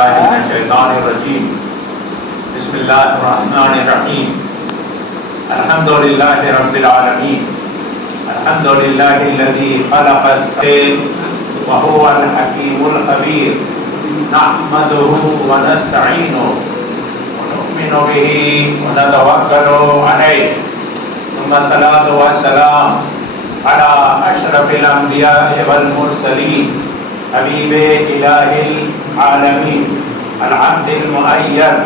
باللہ من الشیطان الرجیم بسم اللہ الرحمن الرحیم الحمدللہ رب العالمین الحمدللہ الذی خلق السماوات وهو الحکیم الخبیر نحمده ونستعینه ونؤمن به ونتوکل علیہ ثم الصلاة والسلام على اشرف الانبیاء والمرسلین حبیب الہ العالمین العبد المؤید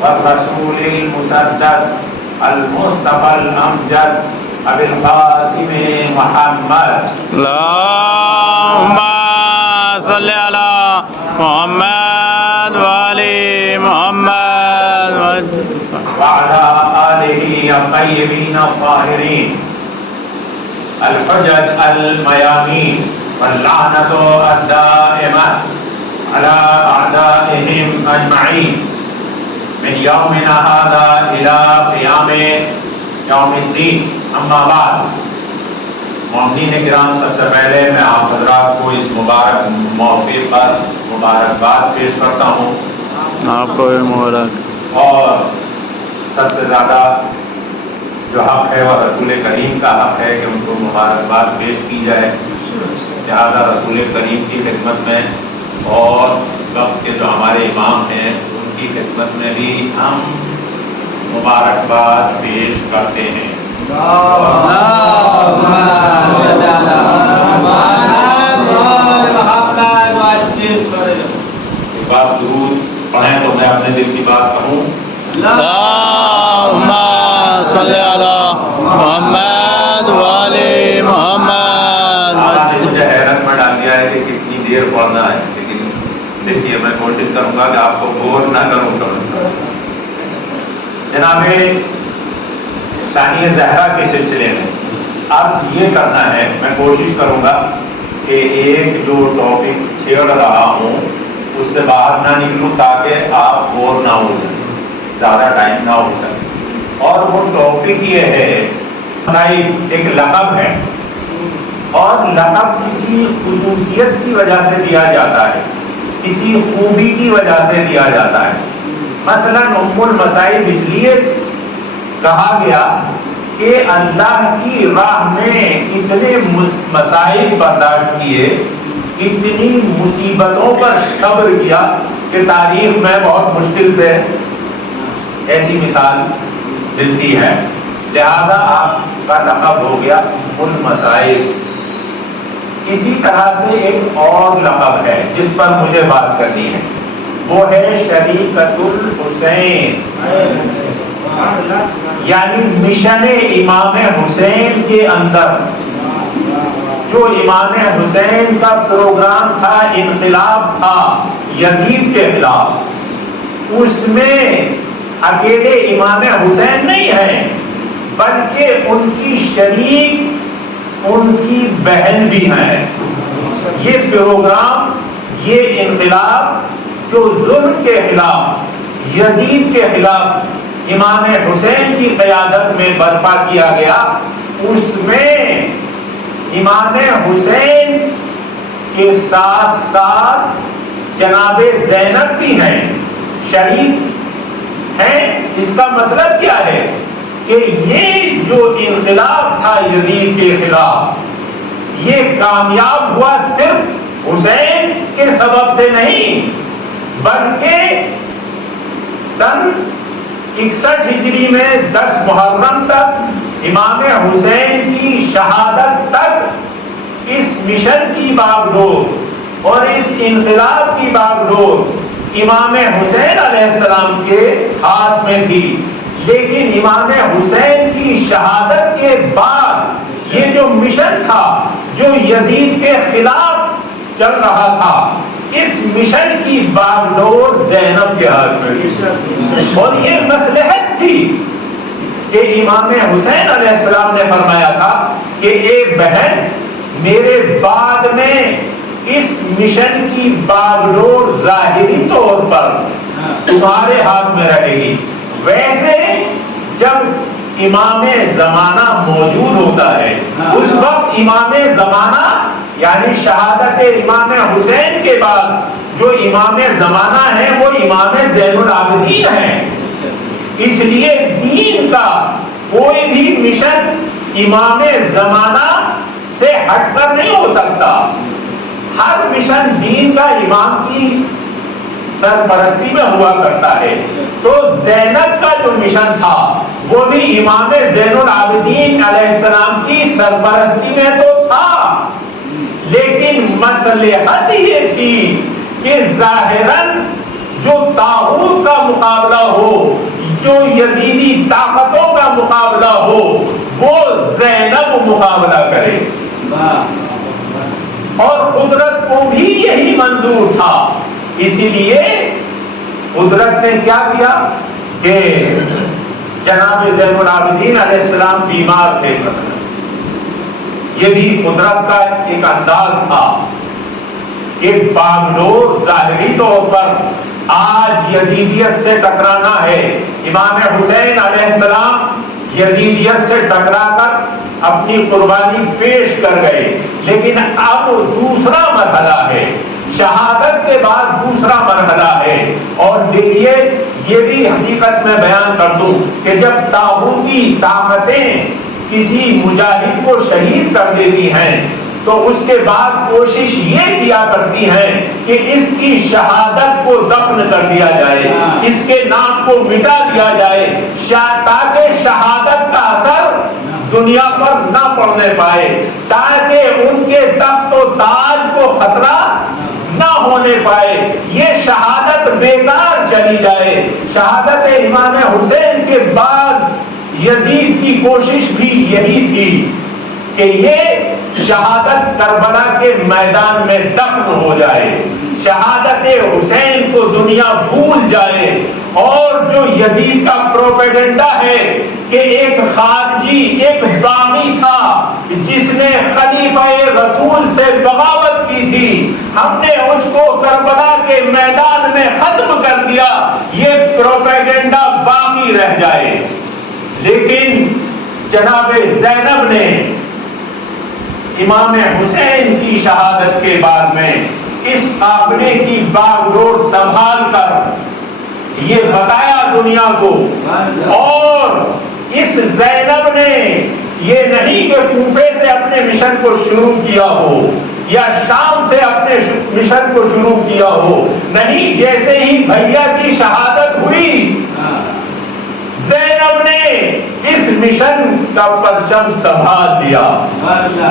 والرسول المسدد المصطفى الامجد ابی القاسم محمد اللهم صل على محمد وعلى محمد وعلى آلہ الطیبین الطاہرین الحجج المیامین واللعنة الدائمة على أعدائهم أجمعين من يومنا هذا إلى قيام يوم الدين اما بعد مومنین کرام، سب سے پہلے میں آپ حضرات کو اس مبارک موقع پر مبارکباد پیش کرتا ہوں آپ کو بھی مبارک۔ اور سب سے زیادہ جو حق ہے وہ رسول کریم کا حق ہے کہ ان کو مبارکباد پیش کی جائے، لہٰذا رسول کریم کی خدمت میں اور اس وقت کے جو ہمارے امام ہیں ان کی خدمت میں بھی ہم مبارکباد پیش کرتے ہیں۔ ایک بات درود پڑھیں تو میں اپنے دل کی بات کہوں۔ اللهم صل على محمد وعلى محمد۔ آپ نے مجھے حیرت میں ڈال دیا ہے کہ کتنی دیر پڑھنا ہے، لیکن دیکھیے میں کوشش کروں گا کہ آپ کو بور نہ کروں۔ جناب ثانیہ زہرا کے سلسلے میں اب یہ کرنا ہے، میں کوشش کروں گا کہ ایک جو ٹاپک چھیڑ رہا ہوں اس سے باہر نہ نکلوں تاکہ آپ بور نہ ہو جائیں، زیادہ ٹائم نہ ہو سکے۔ اور وہ ٹاپک یہ ہے، ایک لقب ہے اور لقب کسی خصوصیت کی وجہ سے دیا جاتا ہے، کسی خوبی کی وجہ سے دیا جاتا ہے۔ مثلا ام المصائب اس لیے کہا گیا کہ اللہ کی راہ میں اتنے مصائب برداشت کیے، اتنی مصیبتوں پر صبر کیا کہ تاریخ میں بہت مشکل سے ایسی مثال ملتی ہے، لہذا آپ کا لقب ہو گیا ام المصائب۔ اسی طرح سے ایک اور لقب ہے جس پر مجھے بات کرنی ہے، وہ ہے شریکۃ الحسین، یعنی مشن امام حسین کے اندر جو امام حسین کا پروگرام تھا، انقلاب تھا یزید کے خلاف، اس میں اکیلے امام حسین نہیں ہیں بلکہ ان کی شریک ان کی بہن بھی ہیں۔ یہ پروگرام، یہ انقلاب جو ظلم کے خلاف، یزید کے خلاف امام حسین کی قیادت میں برپا کیا گیا، اس میں امام حسین کے ساتھ ساتھ جناب زینب بھی ہیں، شریک ہیں۔ اس کا مطلب کیا ہے کہ یہ جو انقلاب تھا یزید کے خلاف، یہ کامیاب ہوا صرف حسین کے سبب سے نہیں، بلکہ سن 61 ہجری میں 10 محرم تک امام حسین کی شہادت تک اس مشن کی باغ ڈور اور اس انقلاب کی باغ ڈور امام حسین علیہ السلام کے ہاتھ میں تھی، لیکن امام حسین کی شہادت کے بعد یہ جو مشن تھا جو یزید کے خلاف چل رہا تھا، اس مشن کی باغ ڈور زینب کے ہاتھ میں، اور یہ مصلحت تھی کہ امام حسین علیہ السلام نے فرمایا تھا کہ اے بہن، میرے بعد میں اس مشن کی باغ ڈور ظاہری طور پر تمہارے ہاتھ میں رہے گی، ویسے جب امام زمانہ موجود ہوتا ہے اس وقت امام زمانہ یعنی شہادت امام حسین کے بعد جو امام زمانہ ہیں وہ امام زین العابدین ہیں. اس لیے دین کا کوئی بھی مشن امام زمانہ سے ہٹ کر نہیں ہو سکتا. ہر مشن دین کا امام کی سرپرستی میں ہوا کرتا ہے. تو زینب کا جو مشن تھا وہ بھی امام زین العابدین علیہ السلام کی سرپرستی میں تو تھا، لیکن مصلحت یہ تھی کہ ظاہراً جو طاغوت کا مقابلہ ہو، جو یزیدی طاقتوں کا مقابلہ ہو، وہ زینب مقابلہ کرے. اور قدرت کو بھی یہی منظور تھا. اسی لیے قدرت نے کیا کیا کہ جناب زین العابدین علیہ السلام بیمار تھے. یہ بھی قدرت کا ایک انداز تھا. ایک باغڈور ظاہری طور پر آج یزیدیت سے ٹکرانا ہے. امام حسین علیہ السلام یزیدیت سے ٹکرا کر اپنی قربانی پیش کر گئے، لیکن اب دوسرا مرحلہ ہے. شہادت کے بعد دوسرا مرحلہ ہے. اور دیکھیے یہ بھی حقیقت میں بیان کر دوں کہ جب طاغوتی طاقتیں کسی مجاہد کو شہید کر دیتی ہیں تو اس کے بعد کوشش یہ کیا کرتی ہیں کہ اس کی شہادت کو دفن کر دیا جائے، اس کے نام کو مٹا دیا جائے تاکہ شہادت کا اثر دنیا پر نہ پڑنے پائے، تاکہ ان کے تخت و تاج کو خطرہ نہ ہونے پائے، یہ شہادت بیکار چلی جائے. شہادت امام حسین کے بعد یزید کی کوشش بھی یہی تھی کہ یہ شہادت کربلا کے میدان میں دفن ہو جائے، شہادت حسین کو دنیا بھول جائے. اور جو یزید کا پروپیگنڈا ہے کہ ایک خارجی، ایک باغی تھا جس نے خلیفہ رسول سے بغاوت کی تھی، ہم نے اس کو کربلا کے میدان میں ختم کر دیا، یہ پروپیگنڈا باقی رہ جائے. لیکن جناب زینب نے امام حسین کی شہادت کے بعد میں اس قافلے کی باغ ڈور سنبھال کر یہ بتایا دنیا کو. اور اس زینب نے یہ نہیں کہ کوفے سے اپنے مشن کو شروع کیا ہو یا شام سے اپنے مشن کو شروع کیا ہو، نہیں، جیسے ہی بھیا کی شہادت ہوئی زینب نے اس مشن کا پرچم سنبھال دیا.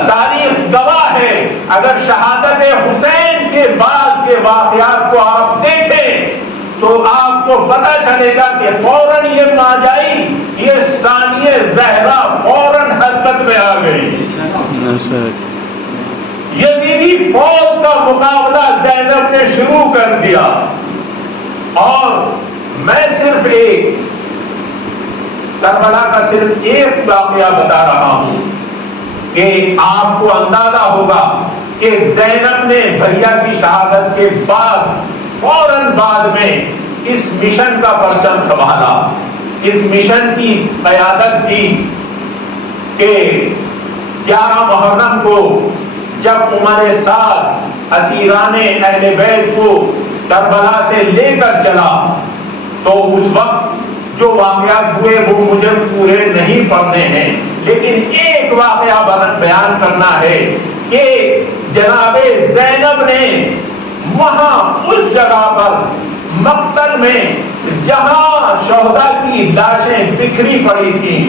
تاریخ گواہ ہے. اگر شہادت حسین کے بعد کے واقعات کو آپ دیکھیں تو آپ کو پتہ چلے گا کہ فوراً یہ ماجائی، یہ ثانیہ زہرا فوراً حرکت میں آ گئی. یزیدی فوج کا مقابلہ زینب نے شروع کر دیا. اور میں صرف ایک کربلا کا صرف ایک واقعہ بتا رہا ہوں کہ آپ کو اندازہ ہوگا کہ زینب نے بھیا کی شہادت کے بعد فوراً بعد میں اس مشن کا پرچم سنبھالا، اس مشن کی قیادت کی کہ 11 محرم کو جب عمر سعد اسیران اہل بیت کو کربلا سے لے کر چلا تو اس وقت جو واقعات ہوئے وہ مجھے پورے نہیں پڑھنے ہیں، لیکن ایک واقعہ بیان کرنا ہے کہ جناب زینب نے وہاں اس جگہ پر مقتل میں جہاں شہداء کی لاشیں بکھری پڑی تھیں،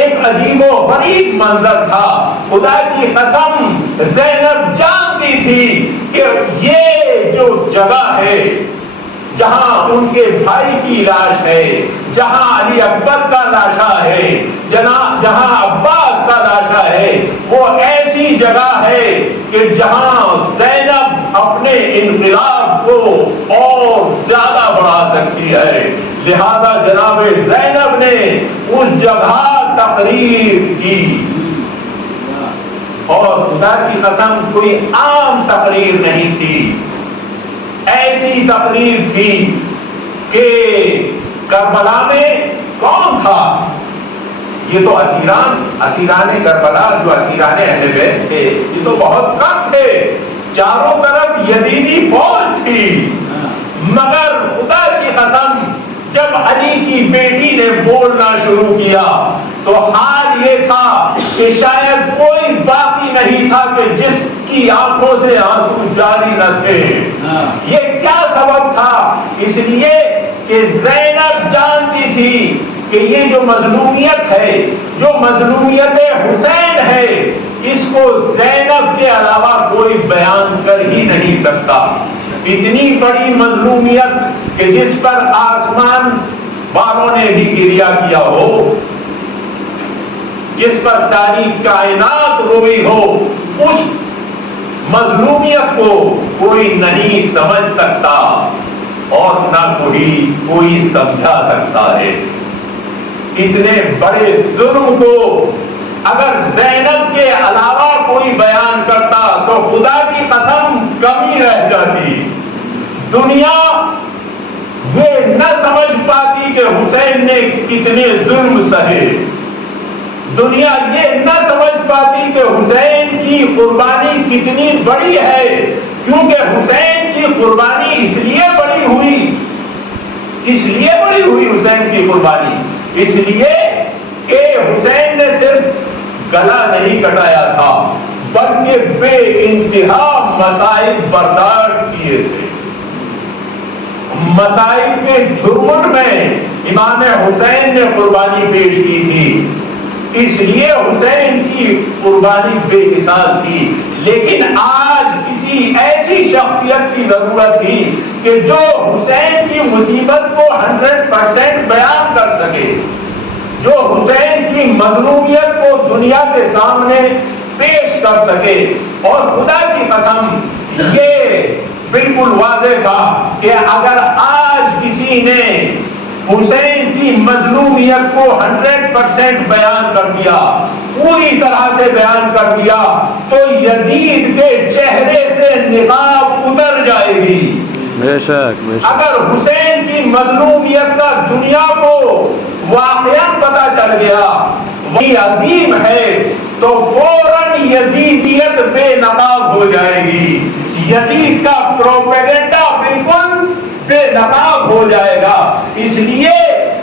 ایک عجیب و غریب منظر تھا. خدا کی قسم زینب جانتی تھی کہ یہ جو جگہ ہے جہاں ان کے بھائی کی لاش ہے، جہاں علی اکبر کا لاشا ہے، جہاں عباس کا لاشا ہے، وہ ایسی جگہ ہے کہ جہاں زینب اپنے انقلاب کو اور زیادہ بڑھا سکتی ہے. لہذا جناب زینب نے اس جگہ تقریر کی، اور خدا کی قسم کوئی عام تقریر نہیں تھی، ایسی تقریر تھی کہ کربلا میں کون تھا؟ یہ تو اسیران کربلا جو اسیران اہل بیت تھے، یہ تو بہت کم تھے. چاروں طرف یزیدی فوج تھی، مگر خدا کی قسم جب علی کی بیٹی نے بولنا شروع کیا تو حال یہ تھا کہ شاید کوئی باقی نہیں تھا کہ جس کی آنکھوں سے آنسو جاری نہ تھے۔ یہ کیا سبب تھا؟ اس لیے کہ زینب جانتی تھی کہ یہ جو مظلومیت ہے، جو مظلومیت حسین ہے، اس کو زینب کے علاوہ کوئی بیان کر ہی نہیں سکتا۔ اتنی بڑی مظلومیت کہ جس پر آسمان والوں نے بھی گریہ کیا ہو، جس پر ساری کائنات روئی ہو، اس مظلومیت کو کوئی نہیں سمجھ سکتا اور نہ کوئی سمجھا سکتا ہے۔ اتنے بڑے ظلم کو اگر زینب کے علاوہ کوئی بیان کرتا تو خدا کی قسم کمی رہ جاتی۔ دنیا یہ نہ سمجھ پاتی کہ حسین نے کتنے ظلم سہے، دنیا یہ نہ سمجھ پاتی کہ حسین کی قربانی کتنی بڑی ہے، کیونکہ حسین کی قربانی اس لیے بڑی ہوئی حسین کی قربانی اس لیے کہ حسین نے صرف گلا نہیں کٹایا تھا بلکہ بے انتہا مصائب برداشت کیے تھے۔ مصائب کے جھرمٹ میں امام حسین نے قربانی پیش کی تھی، اس لیے حسین کی قربانی بے مثال تھی۔ لیکن آج کسی ایسی شخصیت کی ضرورت تھی کہ جو حسین کی مصیبت کو 100% بیان کر سکے، جو حسین کی مظلومیت کو دنیا کے سامنے پیش کر سکے۔ اور خدا کی قسم یہ بالکل واضح تھا کہ اگر آج کسی نے حسین کی مظلومیت کو 100% بیان کر دیا، پوری طرح سے بیان کر دیا، تو یزید کے چہرے سے نقاب اتر جائے گی۔ بے شک اگر حسین کی مظلومیت کا دنیا کو واقعا پتہ چل گیا وہی عظیم ہے تو فوراً یزیدیت بے نقاب ہو جائے گی، یزید کا پروپیگنڈا بالکل بے نقاب ہو جائے گا۔ اس لیے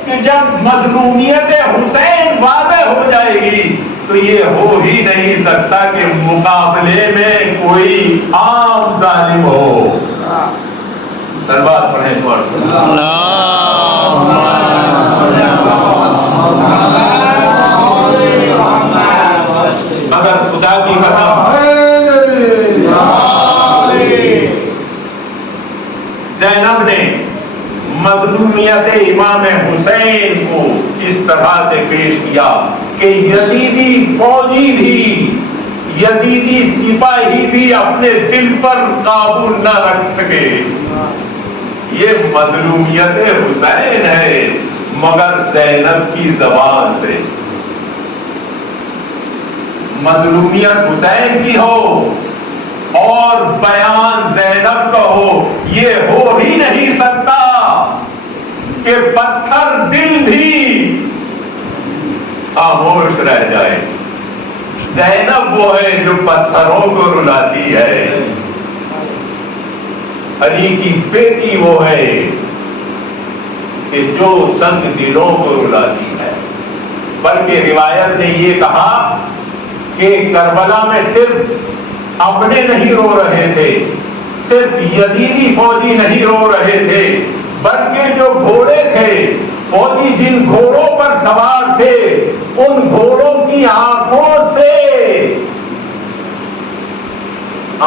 کہ جب مظلومیت حسین واضح ہو جائے گی تو یہ ہو ہی نہیں سکتا کہ مقابلے میں کوئی عام ظالم ہو۔ سلوات پڑھیں مگر خدا کی قسم زینب نے مظلومیت امام حسین کو اس طرح سے پیش کیا کہ یزیدی فوجی بھی، یزیدی سپاہی بھی اپنے دل پر قابو نہ رکھ سکے۔ یہ مظلومیت حسین ہے مگر زینب کی زبان سے۔ مظلومیت حسین کی ہو اور بیان زینب کا ہو، یہ ہو ہی نہیں سکتا کہ پتھر دل بھی خاموش رہ جائے۔ زینب وہ ہے جو پتھروں کو رلاتی ہے، علی کی بیٹی وہ ہے کہ جو سنگ دلوں کو رلاتی ہے۔ بلکہ روایت نے یہ کہا کہ کربلا میں صرف اپنے نہیں رو رہے تھے، صرف یزیدی فوجی نہیں رو رہے تھے، بلکہ جو گھوڑے تھے، فوجی جن گھوڑوں پر سوار تھے، ان گھوڑوں کی آنکھوں سے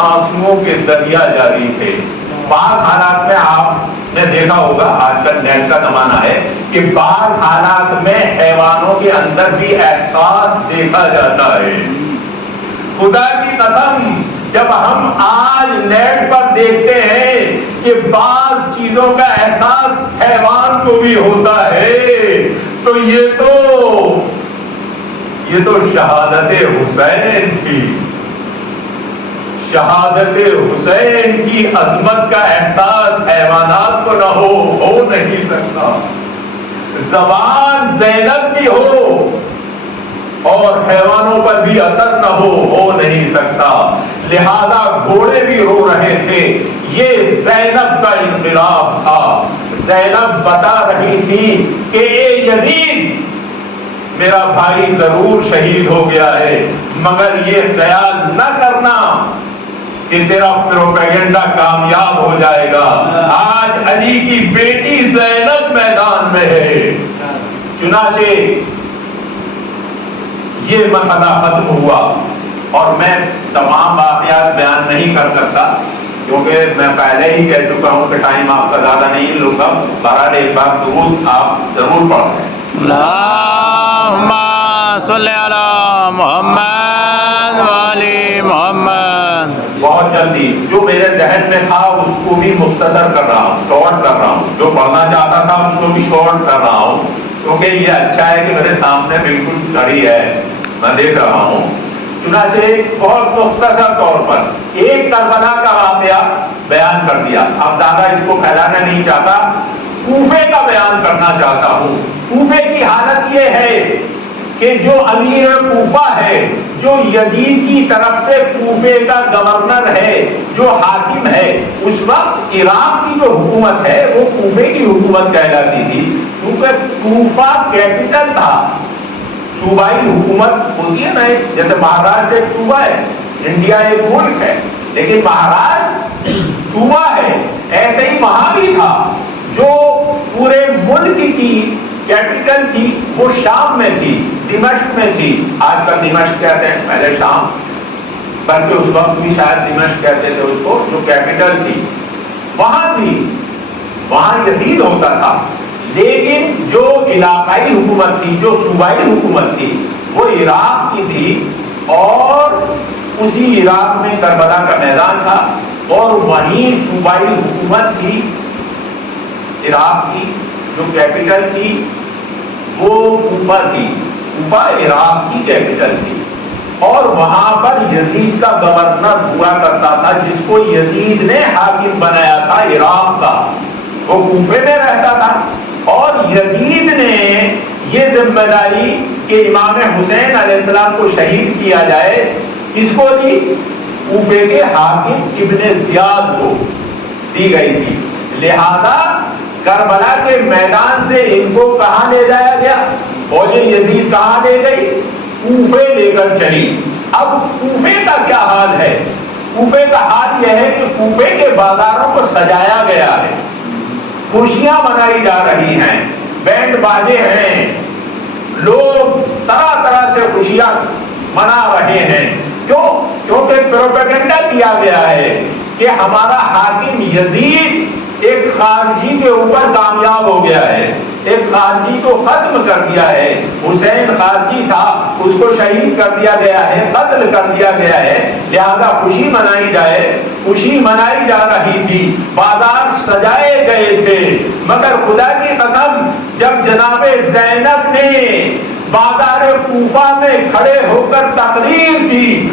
آنسوؤں کے دریا جاری تھے۔ بعض حالات میں آپ نے دیکھا ہوگا، آج کل نیٹ کا زمانہ ہے، کہ بعض حالات میں حیوانوں کے اندر بھی احساس دیکھا جاتا ہے۔ خدا کی قسم جب ہم آج نیٹ پر دیکھتے ہیں کہ بعض چیزوں کا احساس حیوان کو بھی ہوتا ہے تو یہ تو شہادت حسین تھی۔ شہادت حسین کی عظمت کا احساس حیوانات کو نہ ہو نہیں سکتا۔ زبان زینب کی ہو اور حیوانوں پر بھی اثر نہ ہو نہیں سکتا، لہذا گھوڑے بھی رو رہے تھے۔ یہ زینب کا انقلاب تھا۔ زینب بتا رہی تھی کہ اے یزید، میرا بھائی ضرور شہید ہو گیا ہے، مگر یہ خیال نہ کرنا کہ تیرا پروپیگنڈا کامیاب ہو جائے گا۔ آج علی کی بیٹی زینب میدان میں ہے۔ چنانچہ یہ مسئلہ ختم ہوا، اور میں تمام واقعات بیان نہیں کر سکتا کیونکہ میں پہلے ہی کہہ چکا ہوں کہ ٹائم آپ کا زیادہ نہیں لوں گا۔ بہرحال ایک بار درود آپ ضرور پڑھیں۔ اللہم صلی علی محمد وعلی محمد۔ بہت جلدی جو میرے ذہن میں تھا اس کو بھی مختصر کر رہا ہوں، شارٹ کر رہا ہوں، جو پڑھنا چاہتا تھا اس کو بھی شارٹ کر رہا ہوں، کیونکہ یہ اچھا ہے کہ میرے سامنے بالکل کھڑی ہے، میں دیکھ رہا ہوں۔ چنانچہ بہت مختصر طور پر ایک کربلا کا واقعہ بیان کر دیا، اب زیادہ اس کو پھیلانا نہیں چاہتا، کوفے کا بیان کرنا چاہتا ہوں۔ کوفے کی حالت یہ ہے کہ جو امیر کوفہ ہے، جو یزید کی طرف سے کوفے کا گورنر ہے، جو حاکم ہے، اس وقت عراق کی جو حکومت ہے وہ کوفے کی حکومت کہلاتی تھی، کیونکہ کوفہ کیپٹل تھا۔ صوبائی حکومت ہوتی ہے نا، جیسے مہاراشٹر ایک صوبہ ہے، انڈیا ایک ملک ہے، لیکن مہاراشٹر صوبہ ہے، ایسے ہی وہاں بھی تھا۔ جو پورے ملک کی کیپٹل تھی وہ شام میں تھی، دمشق میں تھی۔ آج کل دمشق کہتے ہیں، پہلے شام، بلکہ اس وقت بھی شاید دمشق کہتے تھے اس کو، جو کیپٹل تھی وہاں تھی، وہاں یزید ہوتا تھا۔ لیکن جو علاقائی حکومت تھی، جو صوبائی حکومت تھی، وہ عراق کی تھی، اور اسی عراق میں کربلا کا میدان تھا، اور وہیں صوبائی حکومت تھی عراق کی، جو کیپٹل تھی وہ کوفہ تھی، کوفہ عراق کی کیپٹل تھی، اور وہاں پر یزید کا گورنر ہوا کرتا تھا، جس کو یزید نے حاکم بنایا تھا عراق کا، وہ کوفے میں رہتا تھا۔ اور یزید نے یہ ذمہ داری کہ امام حسین علیہ السلام کو شہید کیا جائے، کس کو دی؟ کوفے کے حاکم ابن زیاد کو دی گئی تھی۔ لہذا کربلا کے میدان سے ان کو کہاں لے جایا گیا؟ فوج یزید کہاں لے گئی؟ کوفے لے کر چلی۔ اب کوفے کا کیا حال ہے؟ کوفے کا حال یہ ہے کہ کوفے کے بازاروں کو سجایا گیا ہے، خوشیاں منائی جا رہی ہیں، بینڈ باجے ہیں، لوگ طرح طرح سے خوشیاں منا رہے ہیں۔ کیوں؟ کیونکہ پروپیگنڈا کیا گیا ہے کہ ہمارا حاکم یزید ایک خارجی کے اوپر کامیاب ہو گیا ہے، ایک خارجی کو ختم کر دیا ہے۔ حسین خارجی تھا، اس کو شہید کر دیا گیا ہے، قتل کر دیا گیا ہے، لہذا خوشی منائی جائے۔ خوشی منائی جا رہی تھی، بازار سجائے گئے تھے، مگر خدا کی قسم جب جناب زینب نے بازار کوفہ میں کھڑے ہو کر تقریر کی،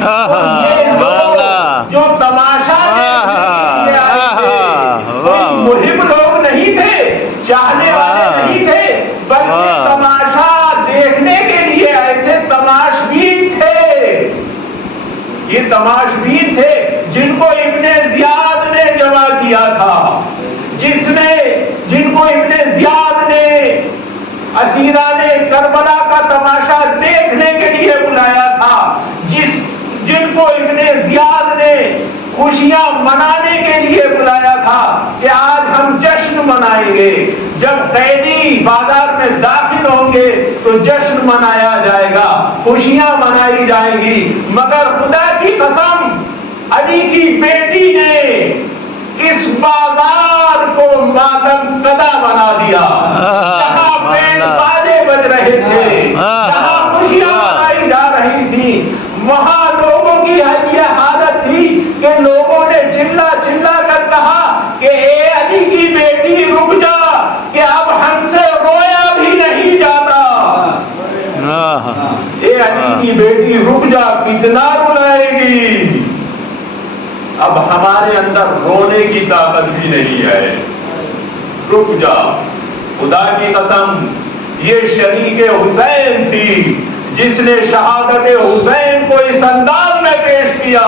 جو تماشا محب لوگ نہیں تھے، چاہنے والے نہیں تھے، بلکہ تماشا دیکھنے کے لیے آئے تھے، تماشبین تھے۔ یہ تماشبین تھے جن کو ابن زیاد نے جمع کیا تھا، جن کو ابن زیاد نے اسیران کربلا کا تماشا دیکھنے کے لیے بلایا تھا، جن کو ابن زیاد نے خوشیاں منانے کے لیے بلایا تھا کہ آج ہم جشن منائیں گے، جب قیدی بازار میں داخل ہوں گے تو جشن منایا جائے گا، خوشیاں منائی جائیں گی۔ مگر خدا کی قسم علی کی بیٹی نے اس بازار کو ماتم کدا بنا دیا، جہاں بینڈ باجے بج رہے تھے، جہاں خوشیاں منائی جا رہی تھی، وہاں لوگوں کی یہ حالت تھی کہ لوگوں نے چلا چلا کر کہا کہ اے علی کی بیٹی رک جا، کہ اب ہم سے رویا بھی نہیں جاتا۔ اے علی کی بیٹی رک جا، کتنا رلائے گی؟ اب ہمارے اندر رونے کی طاقت بھی نہیں ہے، رک جا۔ خدا کی قسم یہ شریک حسین تھی، جس نے شہادت حسین کو اس انداز میں پیش کیا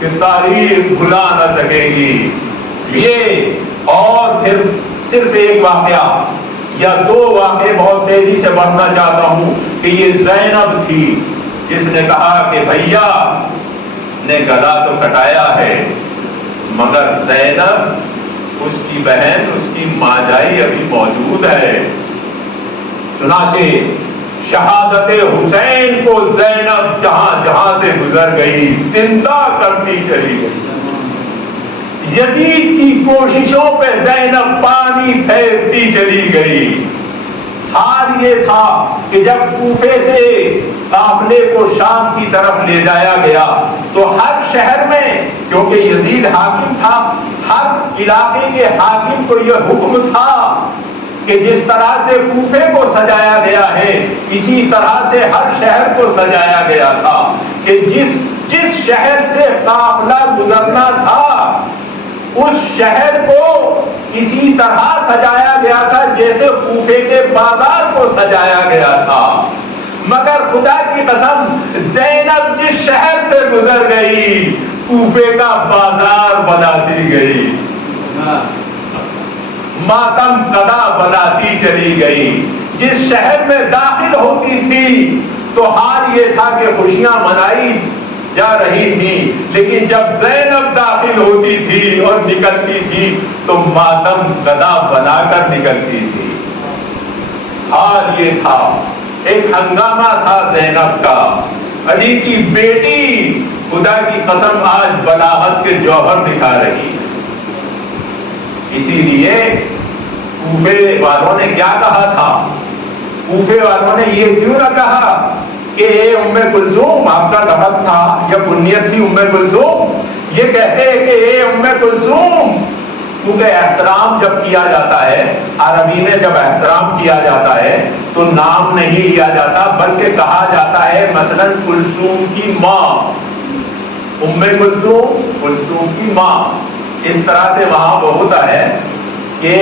کہ تاریخ بھلا نہ سکے گی. یہ اور پھر صرف ایک واقعہ یا دو واقعے بہت تیزی سے بڑھنا چاہتا ہوں کہ یہ زینب تھی جس نے کہا کہ بھیا نے گلا تو کٹایا ہے مگر زینب اس کی بہن اس کی ماجائی ابھی موجود ہے. چنانچہ شہادت حسین کو زینب جہاں جہاں سے گزر گئی زندہ کرتی چلی گئی. یزید کی کوششوں پہ زینب پانی پھیرتی چلی گئی. حال یہ تھا کہ جب کوفے سے قافلے کو شام کی طرف لے جایا گیا تو ہر شہر میں کیونکہ یزید حاکم تھا ہر علاقے کے حاکم کو یہ حکم تھا کہ جس طرح سے کوفے کو سجایا گیا ہے اسی طرح سے ہر شہر کو سجایا گیا تھا کہ جس شہر سے قافلہ گزرنا تھا اس شہر کو اسی طرح سجایا گیا تھا جیسے کوفے کے بازار کو سجایا گیا تھا. مگر خدا کی قسم زینب جس شہر سے گزر گئی کوفے کا بازار بناتی گئی ماتم قدا بناتی چلی گئی. جس شہر میں داخل ہوتی تھی تو حال یہ تھا کہ خوشیاں منائی جا رہی تھی لیکن جب زینب داخل ہوتی تھی اور نکلتی تھی تو ماتم قدا بنا کر نکلتی تھی. حال یہ تھا ایک ہنگامہ تھا زینب کا. علی کی بیٹی خدا کی قسم آج بلاغت کے جوہر دکھا رہی ہے. اسی لیے کوفے والوں نے کیا کہا تھا کوفے والوں نے یہ کیوں نہ کہا کہ اے ام کلثوم آپ کا لقب تھا یا کنیت تھی ام کلثوم یہ کہتے ہیں کہ اے ام کلثوم کیونکہ احترام جب کیا جاتا ہے عربی میں جب احترام کیا جاتا ہے تو نام نہیں لیا جاتا بلکہ کہا جاتا ہے مثلا کلثوم کی ماں ام کلثوم کلثوم کی ماں. اس طرح سے وہاں وہ ہوتا ہے کہ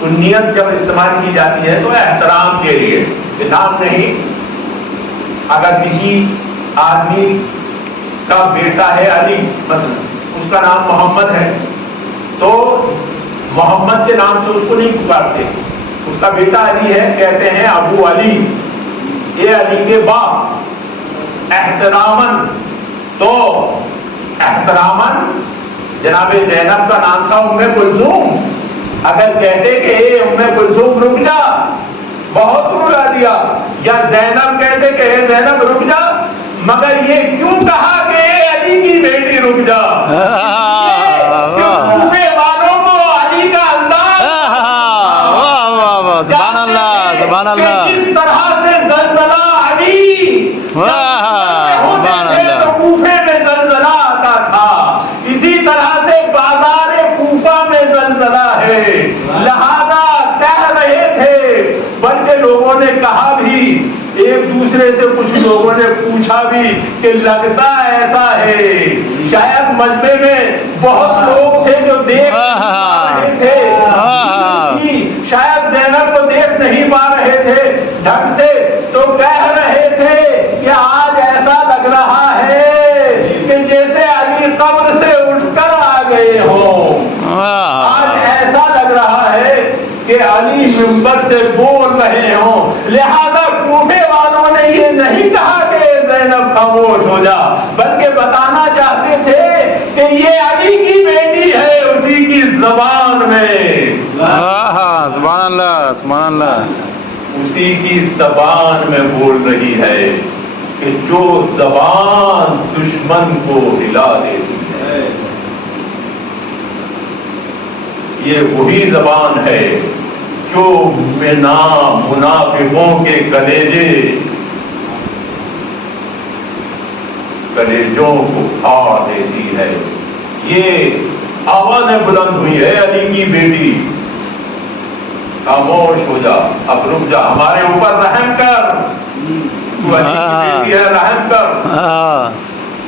کنیت جب استعمال کی جاتی ہے تو احترام کے لیے نام نہیں. اگر کسی آدمی کا بیٹا ہے علی مثلا اس کا نام محمد ہے تو محمد کے نام سے اس کو نہیں پکارتے. اس کا بیٹا علی ہے کہتے ہیں ابو علی یہ علی کے باپ. احترامن تو احترامن جناب زینب کا نام تھا ام کلثوم. اگر کہتے کہ اے ام کلثوم رک جا بہت رلا دیا یا زینب کہتے کہ اے زینب رک جا مگر یہ کیوں کہا کہ اے علی کی بیٹی رک جا کوفے والوں کو علی کا انداز سبحان اللہ سبحان اللہ جس طرح سے زلزلہ علی کوفے میں زلزلہ آتا تھا اسی طرح سے بازار کوفہ میں زلزلہ ہے. لہذا کہہ رہے تھے بلکہ لوگوں نے کہا بھی ایک دوسرے سے کچھ لوگوں نے پوچھا بھی کہ لگتا ایسا ہے شاید مجمع میں بہت لوگ تھے جو دیکھ رہے تھے شاید زینب کو دیکھ نہیں پا رہے تھے ڈھنگ سے تو کہہ رہے تھے کہ آج ایسا لگ رہا ہے کہ جیسے علی قبر سے اٹھ کر آ گئے ہوں. آج ایسا لگ رہا ہے کہ علی منبر سے بول رہے ہوں. لہذا کوفے والوں نے یہ نہیں کہا کہ زینب خاموش ہو جا بلکہ بتانا چاہتے تھے کہ یہ علی کی بیٹی ہے اسی کی زبان میں سبحان اللہ سبحان اللہ اسی کی زبان میں بول رہی ہے کہ جو زبان دشمن کو ہلا دیتی ہے یہ وہی زبان ہے جو منافقوں کے کلیجوں کو پھاڑ دیتی ہے. یہ آوازیں بلند ہوئی ہے علی کی بیٹی خاموش ہو جا اب رک جا ہمارے اوپر رحم کر تو علی کی بیٹی ہے رحم کر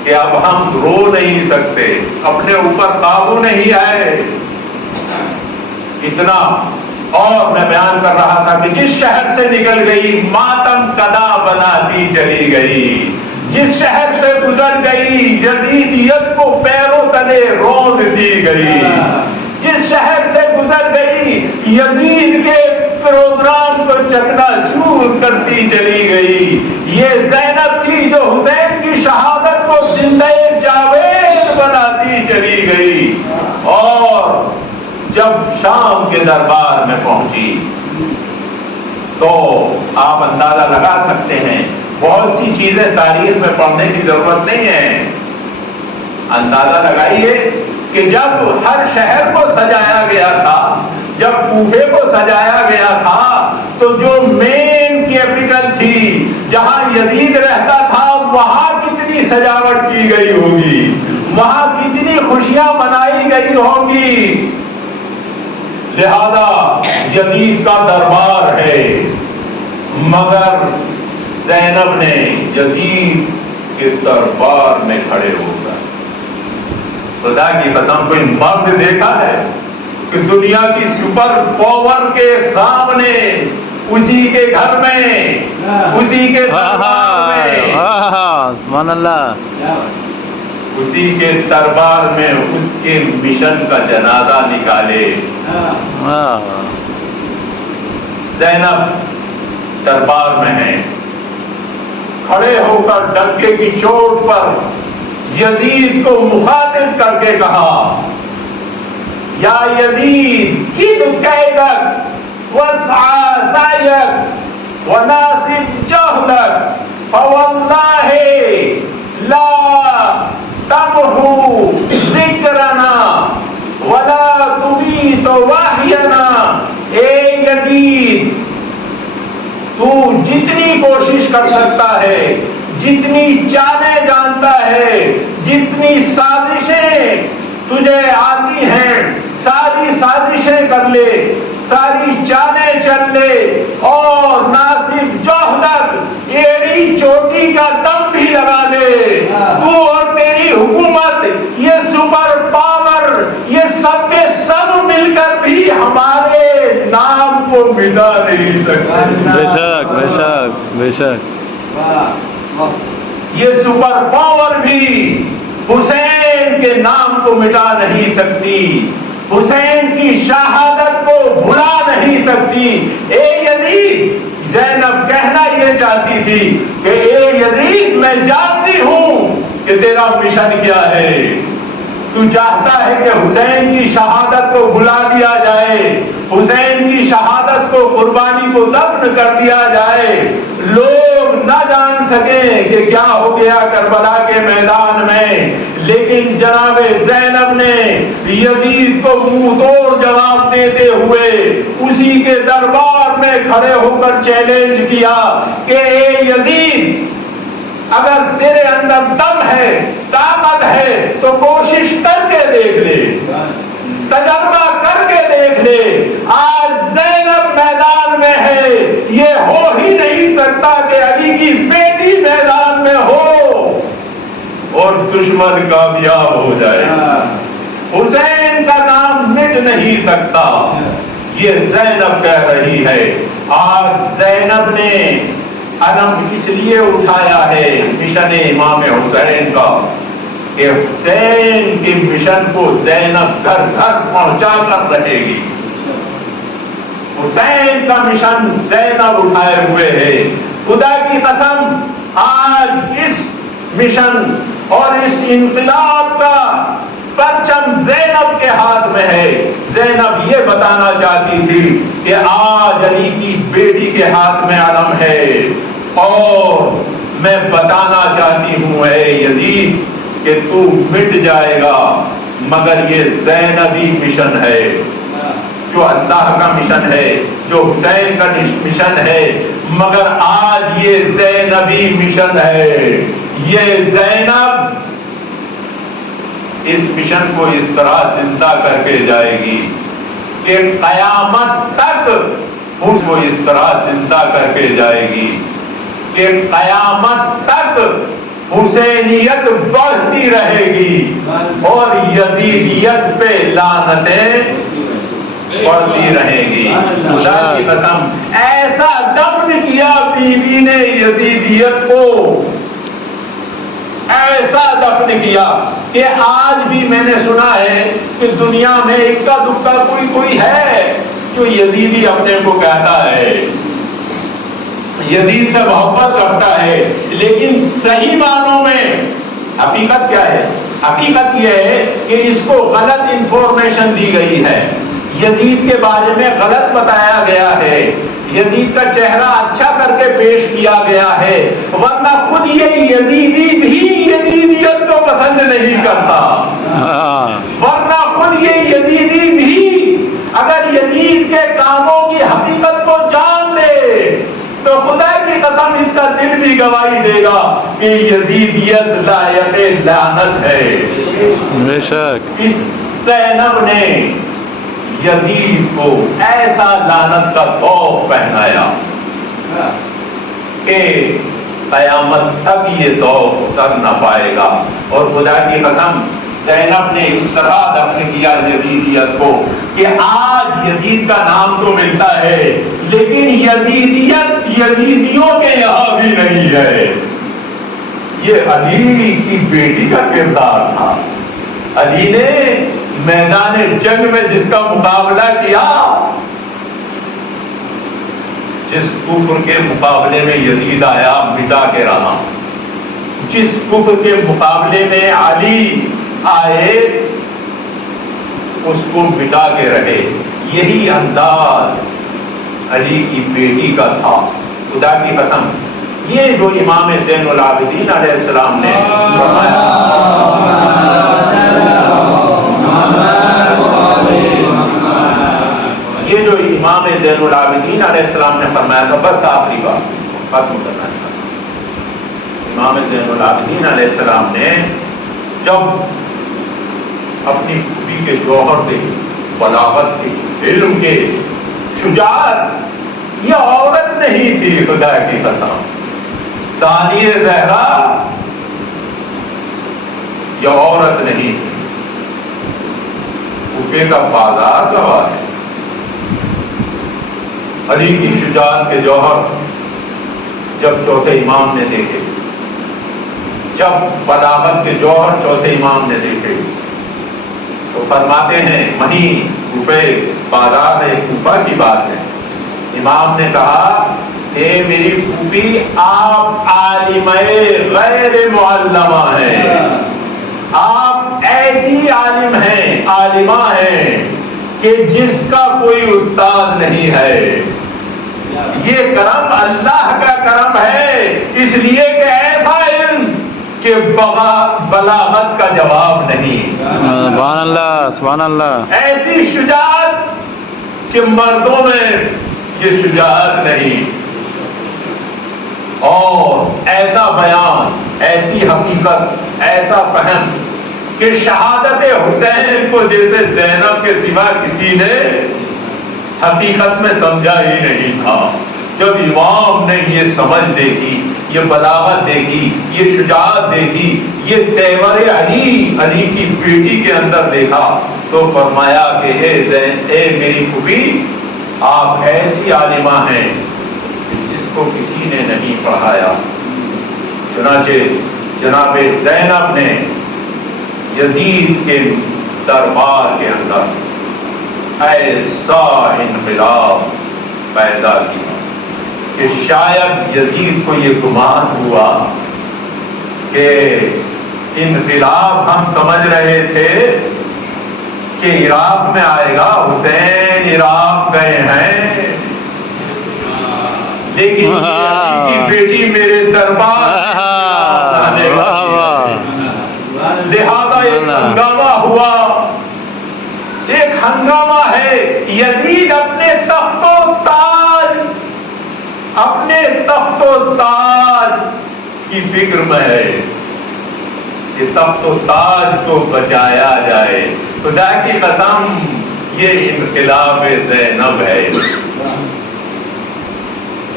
کہ اب ہم رو نہیں سکتے اپنے اوپر قابو نہیں آئے. اتنا اور میں بیان کر رہا تھا کہ جس شہر سے نکل گئی ماتم کدا بناتی چلی گئی، جس شہر سے گزر گئی یزیدیت کو پیروں تلے روند دی گئی، جس شہر سے گزر گئی یزید کے پروگرام کو چکنا چور کرتی چلی گئی، یہ زینب تھی جو حسین کی شہادت کو زندہ جاوید بناتی چلی گئی۔ اور جب شام کے دربار میں پہنچی تو آپ اندازہ لگا سکتے ہیں، بہت سی چیزیں تاریخ میں پڑھنے کی ضرورت نہیں ہے، اندازہ لگائیے کہ جب ہر شہر کو سجایا گیا تھا، جب کوفے کو سجایا گیا تھا، تو جو مین کیپٹل تھی جہاں یزید رہتا تھا وہاں کتنی سجاوٹ کی گئی ہوگی، وہاں کتنی خوشیاں منائی گئی ہوں گی۔ لہذا یزید کا دربار ہے، مگر زینب نے یزید کے دربار میں کھڑے ہو کر، خدا کی قسم کوئی مرد دیکھا ہے کہ دنیا کی سپر پاور کے سامنے اسی کے گھر میں، اسی کے دربار میں، سبحان اللہ، اسی کے دربار میں اس کے مشن کا جنازہ نکالے۔ زینب دربار میں ہے، کھڑے ہو کر ڈنکے کی چوٹ پر یزید کو مخاطب کر کے کہا، یا یزید کد کیدک وسعى سعیک وناصب جہدک فواللہ لا تمحو ذکرنا ولا تمیت وحینا۔ اے یزید، تو جتنی کوشش کر سکتا ہے، جتنی چالیں جانتا ہے، جتنی سازشیں تجھے آتی ہیں، ساری سازشیں کر لے، ساری چالیں چل لے، اور ناصب جوہدک ایڑی چوٹی کا دم بھی لگا دے، تو اور تیری حکومت، یہ سپر پاور، یہ سب کے سب مل کر بھی ہمارے نام کو مٹا نہیں سکتے۔ بے شک بے شک بے شک، یہ سپر پاور بھی حسین کے نام کو مٹا نہیں سکتی، حسین کی شہادت کو بھلا نہیں سکتی۔ اے یزید، زینب کہنا یہ چاہتی تھی کہ اے یزید، میں جانتی ہوں کہ تیرا مشن کیا ہے، تو چاہتا ہے کہ حسین کی شہادت کو بھلا دیا جائے، حسین کی شہادت کو، قربانی کو دفن کر دیا جائے، لوگ نہ جان سکیں کہ کیا ہو گیا کربلا کے میدان میں۔ لیکن جناب زینب نے یزید کو منہ توڑ جواب دیتے ہوئے اسی کے دربار میں کھڑے ہو کر چیلنج کیا کہ اے یزید، اگر تیرے اندر دم ہے، طاقت ہے، تو کوشش کر کے دیکھ لے، تجربہ کر کے دیکھ لے۔ آج زینب میدان میں ہے، یہ ہو ہی نہیں سکتا کہ علی کی بیٹی میدان میں ہو اور دشمن کامیاب ہو جائے۔ حسین کا نام مٹ نہیں سکتا، یہ زینب کہہ رہی ہے۔ آج زینب نے علم اس لیے اٹھایا ہے مشن امام حسین کا کہ حسین کے مشن کو زینب گھر گھر پہنچا کر رہے گی۔ حسین کا مشن زینب اٹھائے ہوئے ہے۔ خدا کی قسم، آج اس مشن اور اس انقلاب کا پرچم زینب کے ہاتھ میں ہے۔ زینب یہ بتانا چاہتی تھی کہ آج علی کی بیٹی کے ہاتھ میں علم ہے، اور میں بتانا چاہتی ہوں اے یزید کہ تو مٹ جائے گا، مگر یہ زینبی مشن ہے، جو اللہ کا مشن ہے، جو حسین کا مشن ہے، مگر آج یہ زینبی مشن ہے۔ یہ زینب اس مشن کو اس طرح زندہ کر کے جائے گی کہ قیامت تک اس کو اس طرح زندہ کر کے جائے گی کہ قیامت تک حسینیت بڑھتی رہے گی اور یزیدیت پہ لعنتیں پڑھتی رہے گی. خدا کی قسم ایسا دفن کیا بیوی نے یزیدیت کو، ایسا دفن کیا کہ آج بھی میں نے سنا ہے کہ دنیا میں اکا دکا کوئی ہے جو یزیدی اپنے کو کہتا ہے، یزید سے محبت کرتا ہے، لیکن صحیح معنوں میں حقیقت کیا ہے؟ حقیقت یہ ہے کہ اس کو غلط انفارمیشن دی گئی ہے، یزید کے بارے میں غلط بتایا گیا ہے، یزید کا چہرہ اچھا کر کے پیش کیا گیا ہے، ورنہ خود یہ یزیدی بھی یزیدیت کو پسند نہیں کرتا، ورنہ خود یہ یزیدی بھی اگر یزید کے کاموں کی حقیقت کو جان لے تو خدا کی قسم اس کا دل بھی گواہی دے گا کہ یزیدیت لائق لعنت ہے. بے شک اس زینب نے یزید کو ایسا لعنت کا خوف پہنایا کہ قیامت تک یہ خوف اتر نہ پائے گا. اور خدا کی قسم زینب نے اس طرح دفن کیا یزیدیت کو کہ آج یزید کا نام تو ملتا ہے لیکن یزیدیت یزیدیوں کے یہاں بھی نہیں ہے. یہ علی کی بیٹی کا کردار تھا. علی نے میدان جنگ میں جس کا مقابلہ کیا، جس کفر کے مقابلے میں یزید آیا مٹا کے رہا، جس کفر کے مقابلے میں علی آئے اس کو مٹا کے رہے. یہی انداز علی کی بیٹی کا تھا. خدا کی قسم یہ جو امام زین العابدین علیہ السلام نے فرمایا، یہ جو امام زین العابدین علیہ السلام نے فرمایا تھا، بس آخری بات ختم کرنا چاہتا. امام زین العابدین علیہ السلام نے جب اپنی بیوی کے جوہر کے، بلاغت کے، علم کے، شجاعت، یہ عورت نہیں تھی خدا کی قسم، ثانیہ زہرا یہ عورت نہیں تھی. کوفے کا بازار گواہ ہے. علی کی شجاعت کے جوہر جب چوتھے امام نے دیکھے، جب بلاغت کے جوہر چوتھے امام نے دیکھے تو فرماتے ہیں وہیں کوفے بازار ہے، کوفہ کی بات ہے. امام نے کہا اے میری پھوپھی آپ عالمہ غیر معلمہ ہیں، آپ ایسی عالم ہیں، عالمہ ہیں کہ جس کا کوئی استاد نہیں ہے. یہ کرم اللہ کا کرم ہے، اس لیے کہ ایسا علم کہ بلاغت کا جواب نہیں. سبحان اللہ سبحان اللہ. ایسی شجاعت کہ مردوں میں یہ شجاعت نہیں، اور ایسا بیان، ایسی حقیقت، ایسا فہم کہ شہادت حسین کو جیسے زینب کے سوا کسی نے حقیقت میں سمجھا ہی نہیں تھا. جب امام نے یہ سمجھ دیکھی، یہ بلاغت دیکھی، یہ شجاعت دیکھی، یہ تیور علی کی بیٹی کے اندر دیکھا تو فرمایا کہ اے میری پھوپھی آپ ایسی عالمہ ہیں جس کو کسی نے نہیں پڑھایا. چنانچہ جناب زینب نے یزید کے دربار کے اندر ایسا انقلاب پیدا کیا کہ شاید یزید کو یہ گمان ہوا کہ انقلاب ہم سمجھ رہے تھے کہ عراق میں آئے گا، حسین عراق گئے ہیں، لیکن علی کی بیٹی میرے دربار لہذا ایک ہنگامہ ہوا، ایک ہنگامہ ہے. یزید اپنے تخت و تاج کی فکر میں ہے کہ تخت و تاج کو بچایا جائے. خدا کی قسم یہ انقلاب زینب ہے.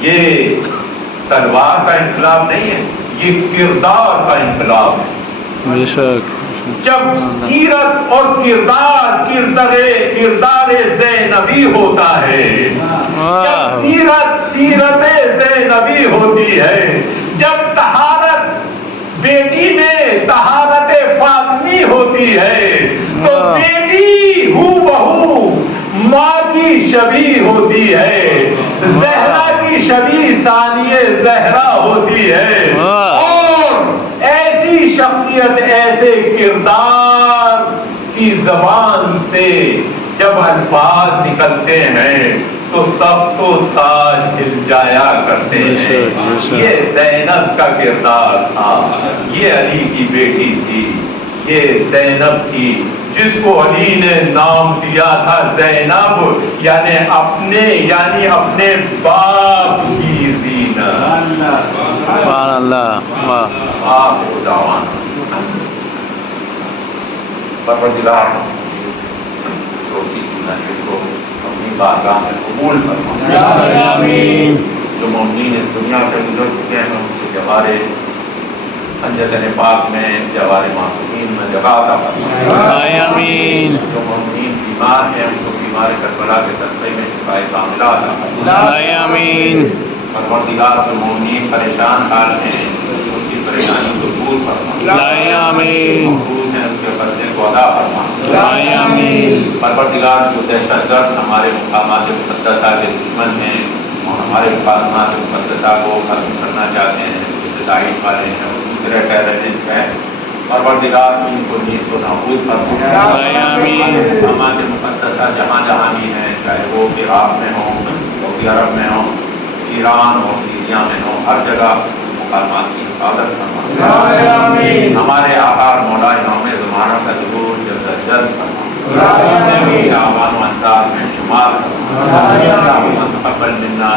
یہ تلوار کا انقلاب نہیں ہے، یہ کردار کا انقلاب ہے. بے شک جب سیرت اور کردار زینبی ہوتا ہے، جب سیرت زینبی ہوتی ہے، جب طہارت بیٹی میں طہارت فاطمی ہوتی ہے، تو بیٹی ہو بہو ماں کی شبیہ ہوتی ہے، زہرا کی شبیہ ثانیہ زہرا ہوتی ہے، اور ایسی شخصیت ایسے کردار کی زبان سے جب الفاظ نکلتے ہیں تو تخت و تاج ہل جایا کرتے ہیں۔ یہ زینب کا کردار تھا، یہ علی کی بیٹی تھی، یہ زینب تھی جس کو علی نے نام دیا تھا زینب، یعنی اپنے باپ کی زینت۔ سبحان اللہ۔ آپ کو دعوانا پروردگار چھوٹی سی نشست کو اپنی بارگاہ میں قبول فرما۔ آمین۔ جو مومنین اس دنیا سے گزر چکے ہیں ان کو ہمارے انجتن پاک میں جوار معصومین میں جگہ عطا فرما۔ آمین۔ جو مومنین بیمار ہیں ان کو بیمار کربلا کے صدقے میں شفائے کاملہ عطا فرما۔ آمین۔ پروردگار جو مومنین پریشان حال ہیں ان کی پریشانی کو دور فرما۔ آمین۔ مقبول ہیں ان کے قرضے کو ادا فرما۔ آمین۔ پروردگار جو دہشت گرد ہمارے مقامات مقدسہ کے دشمن ہیں اور ہمارے مقامات مقدسہ کو ختم کرنا چاہتے ہیں، ابتدائی والے ہیں اور دوسرے ٹیررسٹ ہیں، پروردگار ان کو نیست و نابود فرما۔ مقامات مقدسہ جہاں جہاں بھی ہیں، چاہے وہ عراق میں ہوں، سعودی عرب میں ہوں، ایران اور سیریا میں ہوں، ہر جگہ مقامات کی حفاظت فرما۔ ہمارے آقا مولا امام زمانہ کا ظہور جلد از جلد فرما۔ آوان و انصار میں شمار فرما۔ تقبل منا